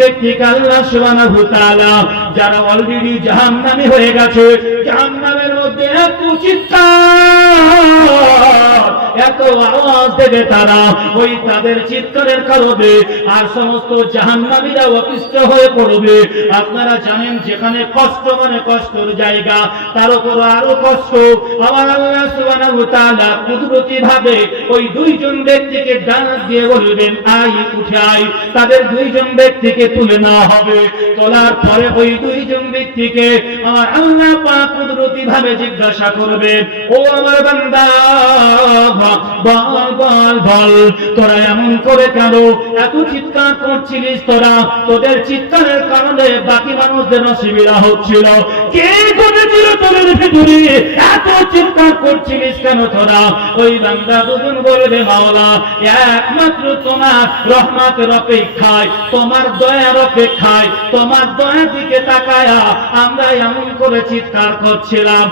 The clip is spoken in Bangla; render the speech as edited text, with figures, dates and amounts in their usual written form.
ব্যক্তিকে আল্লাহ সুবহানাহু ওয়া তাআলা যারা অলরেডি জাহান্নামী হয়ে গেছে, জাহান্নামের মধ্যে এত চিৎকার, এত আওয়াজ দেবে তারা, ওই তাদের চিৎকারের কারণে আর সমস্ত জাহান্নামীরা অতিষ্ঠ হয়ে পড়বে। আপনারা জানেন যেখানে কষ্ট মানে কষ্টের জায়গা, তার উপর আরো কষ্ট। আমার আল্লাহ সুবহানাহু ওয়া তাআলা কুদরতি ভাবে ওই দুইজন ব্যক্তিকে ডাক দিয়ে বলবেন, আই উঠে আই। তাদের দুইজন ব্যক্তিকে তুলে নেওয়া হবে। তোলার পরে ওই দুইজন ব্যক্তিকে আমার আল্লাহ পাক কুদরতি ভাবে জিজ্ঞাসা করবেন, ও আমার বান্দা, বল বল বল, তোরা এমন করে কেন এত চিৎকার করছিলিস? তোরা তোদের চিৎকারের কারণে বাকি মানুষদের অসুবিধা হচ্ছিল। কে করেছিল তোদের ভিতরে এত চিৎকার করছিলিস কেন তোরা? ওই বান্দা দুজন বলবে, মাওলা, একমাত্র তোমার রহমতের অপেক্ষায়, তোমার দয়ার অপেক্ষায়, তোমার দয়ার দিকে তাকায়া আমরা এমন করে চিৎকার করছিলাম।